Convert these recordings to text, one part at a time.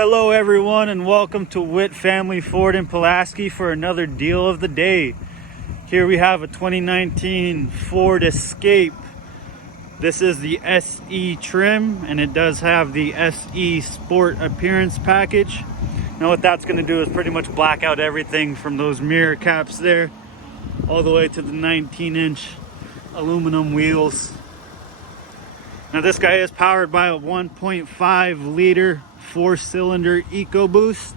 Hello everyone, and welcome to Witt Family Ford in Pulaski for another deal of the day. Here we have a 2019 Ford Escape. This is the SE trim, and it does have the SE Sport Appearance package. Now what that's going to do is pretty much black out everything from those mirror caps there all the way to the 19-inch aluminum wheels. Now this guy is powered by a 1.5 liter 4-cylinder EcoBoost.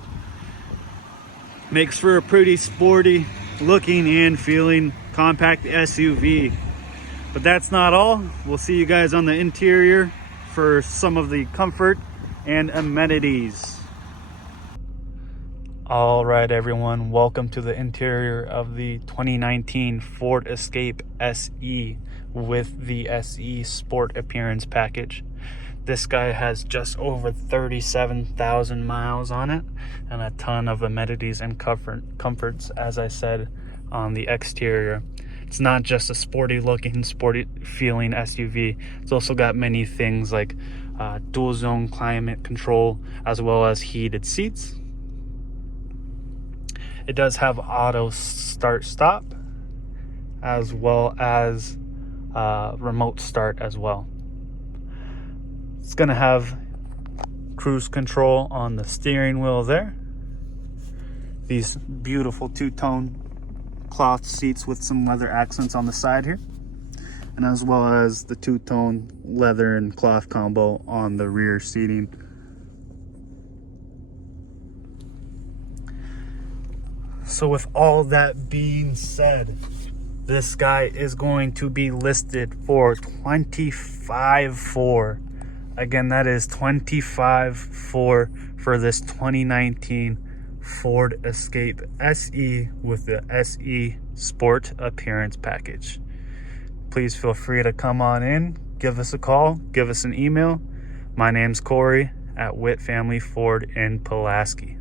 Makes for a pretty sporty looking and feeling compact SUV. But that's not all. We'll see you guys on the interior for some of the comfort and amenities. All right, everyone, welcome to the interior of the 2019 Ford Escape SE with the SE Sport Appearance package. This guy has just over 37,000 miles on it and a ton of amenities and comforts, as I said, on the exterior. It's not just a sporty looking, sporty feeling SUV. It's also got many things like dual zone climate control, as well as heated seats. It does have auto start stop, as well as remote start as well. It's going to have cruise control on the steering wheel there. These beautiful two-tone cloth seats with some leather accents on the side here, and as well as the two-tone leather and cloth combo on the rear seating. So with all that being said, this guy is going to be listed for $25,400. Again, that is $25,400 for this 2019 Ford Escape SE with the SE Sport Appearance package. Please feel free to come on in, give us a call, give us an email. My name's Cory at Witt Family Ford in Pulaski.